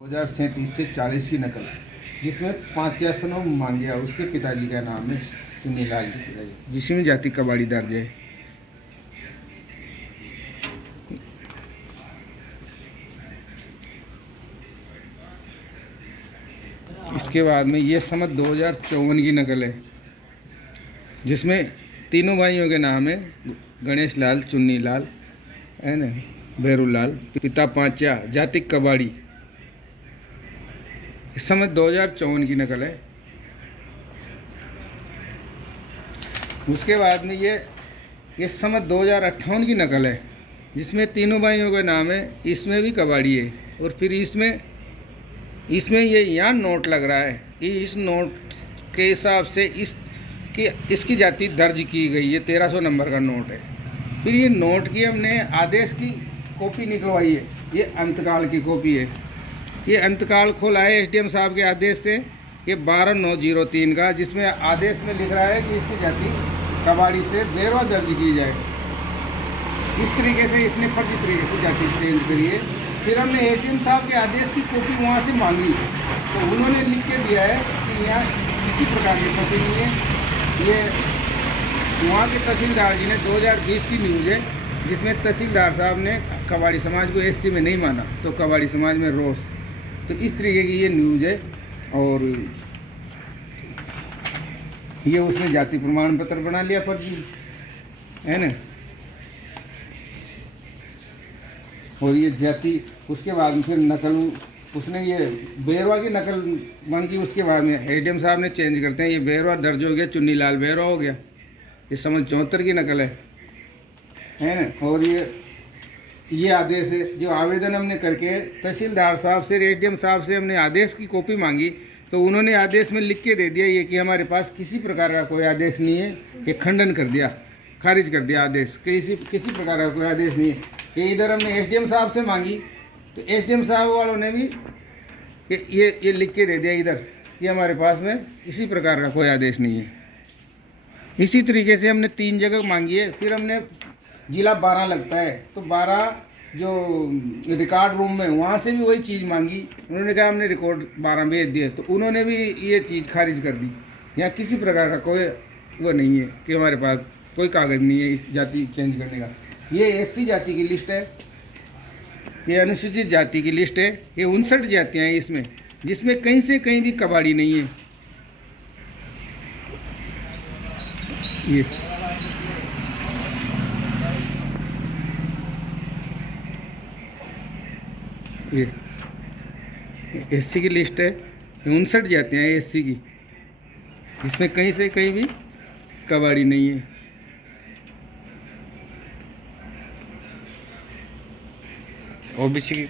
2037 से 40 की नकल जिसमें 5 मांगिया उसके पिताजी का नाम है चुन्नीलाल के पिताजी, जिसमें जाति कबाड़ी दर्ज है। इसके बाद में ये समझ 2054 की नकल है, जिसमें तीनों भाइयों के नाम है गणेश लाल, चुन्नी लाल है ना, भैरू लाल, पिता पांचा, जाति कबाड़ी। इस समय 2054 की नकल है। उसके बाद में ये समय 2058 की नकल है, जिसमें तीनों भाइयों का नाम है, इसमें भी कबाड़ी है। और फिर इसमें ये यहाँ नोट लग रहा है, इस नोट के हिसाब से इसकी जाति दर्ज की गई है, 1300 नंबर का नोट है। फिर ये नोट की हमने आदेश की कॉपी निकलवाई है, ये अंतकाल की कॉपी है। ये अंतकाल खोला है एसडीएम साहब के आदेश से, ये 12/9/03 का, जिसमें आदेश में लिख रहा है कि इसकी जाति कबाड़ी से बेरवा दर्ज की जाए। इस तरीके से इसने फर्जी तरीके से जाति चेंज करी है। फिर हमने एसडीएम साहब के आदेश की कॉपी वहाँ से मांगी, तो उन्होंने लिख के दिया है कि यहाँ किसी प्रकार की कॉपी नहीं है। ये वहाँ के तहसीलदार जी ने 2020 की न्यूज़ है, जिसमें तहसीलदार साहब ने कबाड़ी समाज को एससी में नहीं माना, तो कबाड़ी समाज में रोष। तो इस तरीके की ये न्यूज़ है। और ये उसने जाति प्रमाण पत्र बना लिया फर्जी, है ना। और ये जाति उसके बाद में फिर नकल, उसने ये बेरवा की नकल मांगी। उसके बाद में एडीएम साहब ने चेंज करते हैं, ये बेरवा दर्ज हो गया, चुन्नी लाल बेरवा हो गया। ये समझ 74 की नकल है ना। और ये आदेश है, जो आवेदन हमने करके तहसीलदार साहब से, एसडीएम साहब से हमने आदेश की कॉपी मांगी, तो उन्होंने आदेश में लिख के दे दिया ये कि हमारे पास किसी प्रकार का कोई आदेश नहीं है। ये खंडन कर दिया, खारिज कर दिया आदेश, किसी प्रकार का कोई आदेश नहीं है। ये इधर हमने एसडीएम साहब से मांगी, तो एसडीएम साहब वालों ने भी ये लिख के दे दिया इधर कि हमारे पास में किसी प्रकार का कोई आदेश नहीं है। इसी तरीके से हमने 3 जगह मांगी है। फिर हमने जिला 12 लगता है, तो 12 जो रिकॉर्ड रूम में, वहाँ से भी वही चीज़ मांगी। उन्होंने कहा हमने रिकॉर्ड 12 भेज दिए, तो उन्होंने भी ये चीज़ खारिज कर दी। यहाँ किसी प्रकार का कोई वो नहीं है कि हमारे पास कोई कागज़ नहीं है इस जाति चेंज करने का। ये एससी जाति की लिस्ट है, ये अनुसूचित जाति की लिस्ट है। ये 59 जातियाँ हैं इसमें, जिसमें कहीं से कहीं भी कबाड़ी नहीं है। ये एससी की लिस्ट है, 59 जातियाँ हैं एससी की, जिसमें कहीं से कहीं भी कबाड़ी नहीं है। ओबीसी की